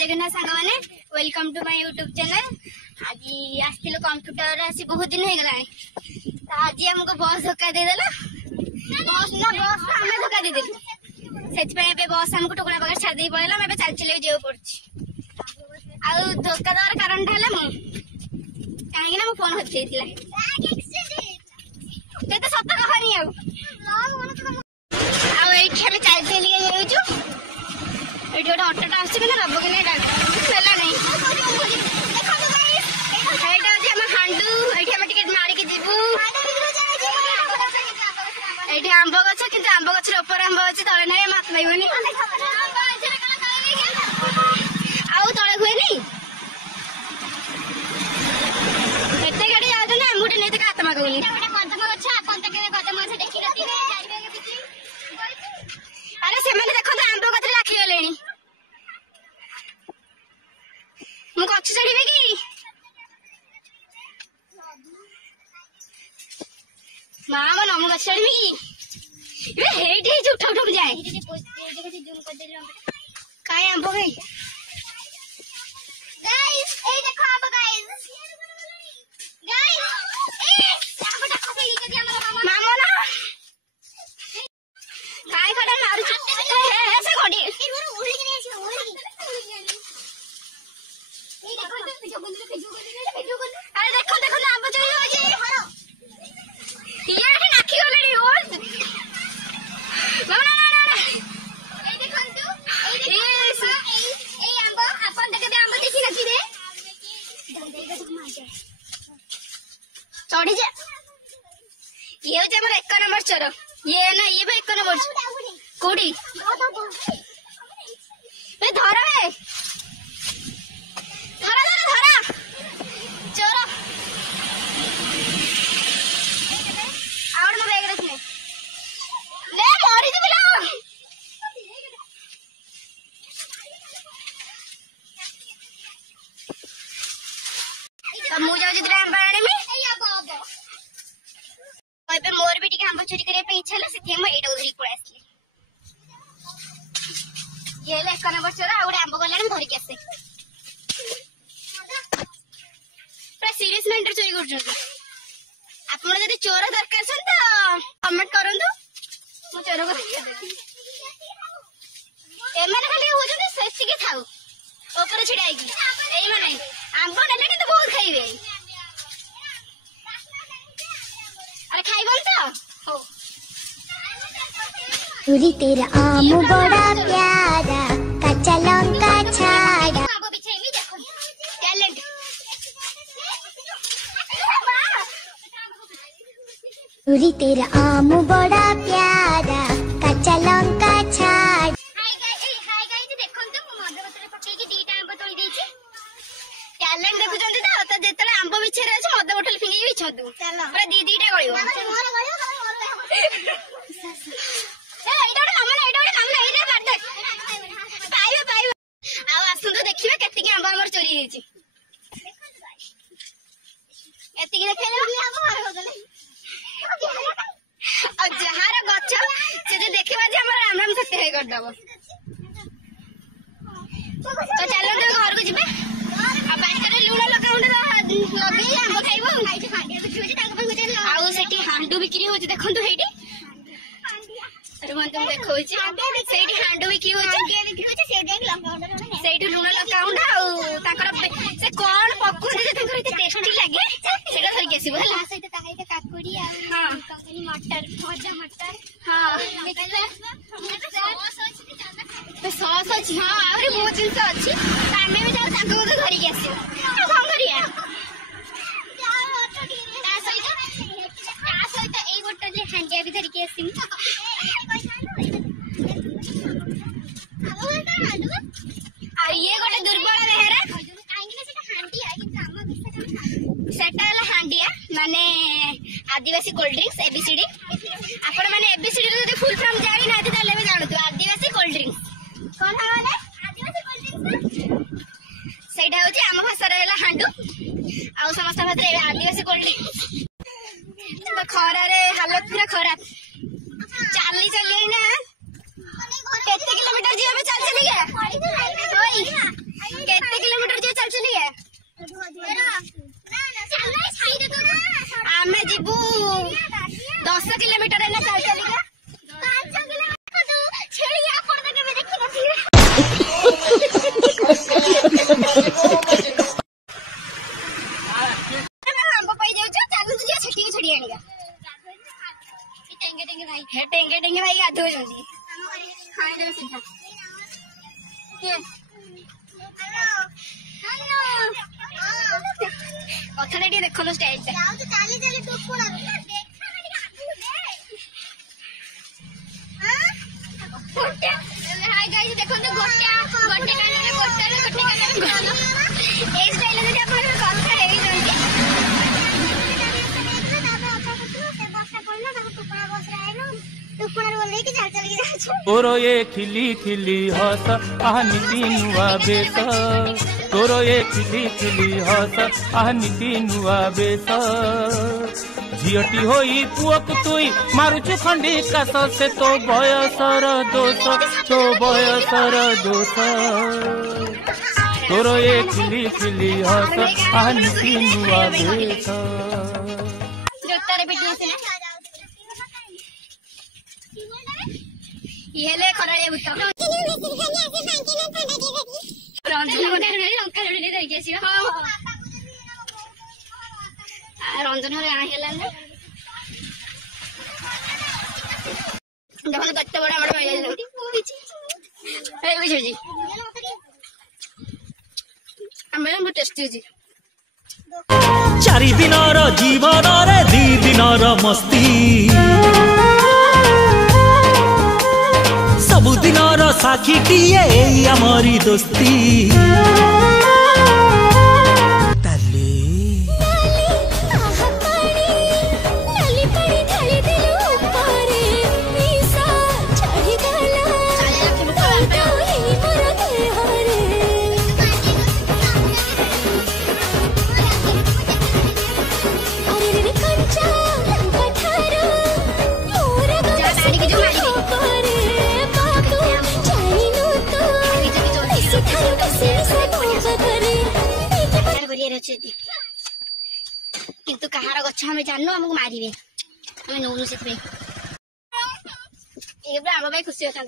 जगन्नाथ सांग मैंने welcome to my YouTube channel. आज आसलो कंप्यूटर आसी बहुत दिन हो गला आज हमको बस धोखा देदेला बस ना बस आम धोखा देदेलु से बस हमको टुकड़ा पाखे छाड़ी पड़ेगा मैं चल चल जा पड़ी धोखा देवार कारण कहीं मो फोन हज तो सत कहनी आम चल चल गोटे अटोटा आस नब कि नहीं नहीं हांडू ये मारिक जीवु ये आंब गछ कि आंब गछ ऊपर आंब अच्छे तले ना मात पाइबनी आउ तले हुए नहीं एत गाड़ी जाऊँ आमूटे नहीं आत्मा कहूनी अरे से देखो आंब गछ लाखिगले मु गछ चढ़े कि माँ मो नमु गछ चढ़ी कि उठा उठा जाए काय आंब गई अरे देखो देखो आंब चढ़ी चढ़ी जा ये हूँ आम 1 नंबर चोर ये ना ये भी 1 नंबर कौड़ी धर धरा धरा चोर आउट बैग रखने ले मरी जी पिला मुझे आंब आने मोर भी आंब चोरी करने इच्छा है से धरिक पड़े आसली ये 1 नंबर चोर आ आंब गला धरिक आसे पूरा सीरियस माइंड चोरी कर चोर दरकार तो कमेंट करूँ मु चोर को खाली थाऊ ऊपर छिड़ा आंब ने बहुत खाइबे अरे खाइबन तो पूरी तेरा आम बड़ा प्यारा कच्चा लंका छाड़ा टैलेंट पूरी तेरा आम बड़ा प्यारा कच्चा लंका छाड़ा टैलेंट देखुचंती तो जेतले आंब बिछेरे अछि मद बोतल फिंगी बिछदु पूरा दीटा गळियो ए एटा काम ना एटा काट दे पाइबे पाइबे आ आसु तो देखिबे केति के आंब हमर चोरी हेछि एति के देखैले आंब मार हो गले आ जहार गछ से देखिबा जे हमर राम राम सत्य हे कर दबो तो चलो तो घर को जिबे लुण लगे आंब खाइब हांडू बिक्री हो देखो देखो हांडू बिक्री हो लुण लंका से कौन पकड़ टेस्टी लगे धरिक आसबी सॉस अच्छी हाँ आहरी बहुत जिन अच्छी आम भी जाऊँ धरिक आस कौन करिया सहित यही बोतल हांडिया भी धरिक आसमी ये गोटे दुर्बल बेहरा सेटा हांडिया माने आदिवासी कोल्ड ड्रिंक्स एबीसीडी आपण माने एबीसीडी फुल फॉर्म जानी ना जानतु आदिवासी कोल्ड ड्रिंक्स कौन है आदिवासी कोल्ड ड्रिंक्स सेटा होची आम भाषा रहला हांडू आ समस्त भाषा आदिवासी कोल्ड ड्रिंक्स तो खरा रे हालत पूरा खराब चली चली ना केते किलोमीटर जीवा में चल चली गया କହିଦେବେ ସିଧା। କଥାଟା ଟିକେ ଦେଖନ୍ତୁ ଷ୍ଟାଇଲଟା। ହାଇ ଗାଇସ୍ ଦେଖନ୍ତୁ ଗୋଟେ କାନରେ ଗୋଟେ କାନରେ ଏଇ ଷ୍ଟାଇଲରେ ଯଦି ଆପଣ କଥା ହେଇଛନ୍ତି तोर ये खिली खिली हस आहनीति नुआ बेस तोर ये खिली खिली हस आहनीति नुआ बेस झीटी होई पुअक तुई मारुचु खंडी कास से तो बयसर दोष तोर ये खिली खिली हस आहनीति नुआ बेस ये खराड़िया भूत रंजन लंका लुड़ी धरिकी आस रंजन आना देखो केते बड़ा बुझे बहुत टेस्टी होची चारि दिनर जीवन रे दी दिनर मस्ती सबु दिनर साखीटिए आमरी दोस्ती किंतु कहार गच्छ हमें जानू हमको मारे हमें नौनु से आम भाई खुशी होता सब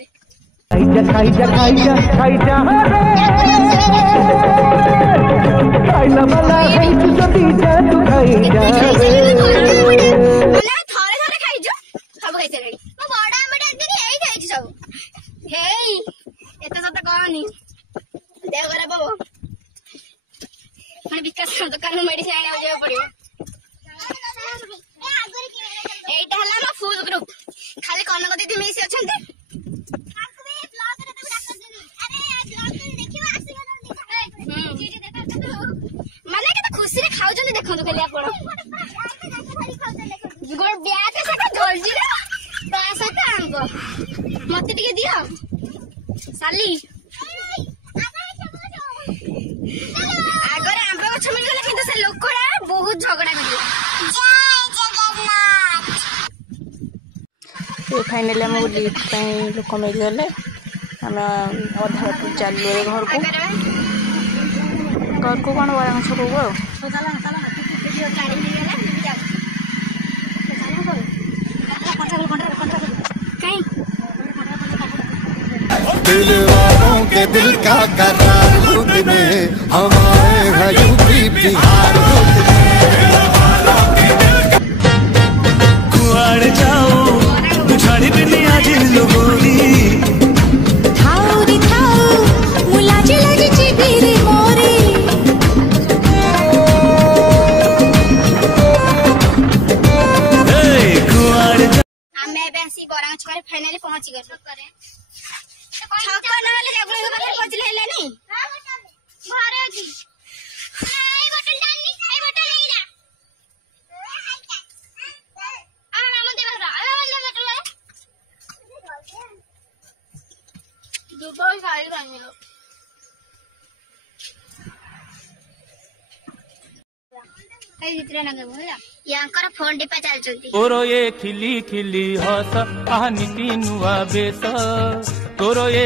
खाई सारे बड़ आम खाई सब एत सत कहनी देह खराब हम विकास दुकान मेडिसिन आने जाए पड़ो यहाँ फुल ग्रुप खाली कनक दीदी मिस अच्छा माने के खुशी खाऊ देखो खाली आप ब्याज धरजी आंब मत दियो साली आगे आंब गछ मिलगला कि से लोकड़ा बहुत झगड़ा कर फाइनाली आम लिफ्ट लोक मिलगले आम अधा बाटू चलू घर को कौन बड़ा गछ को दिल वालों के दिल का करार खुद में हमारे है यूपी बिहार कुआड़ जाओ बुझाड़ी बिनी आज लोगोरी फाइनली पहुंच गए छक नहले जगुल के पाखे पहुंचले हेले नहीं घरे अछि ए बोतल डालनी ए बोतल लेला आ नाम दे बरा ए बोतल ले दुबई सारी खानी यांकर फोन टिपा चलचंती तोर ये खिली खिली हस आहनीति नुआ बेस तोर ये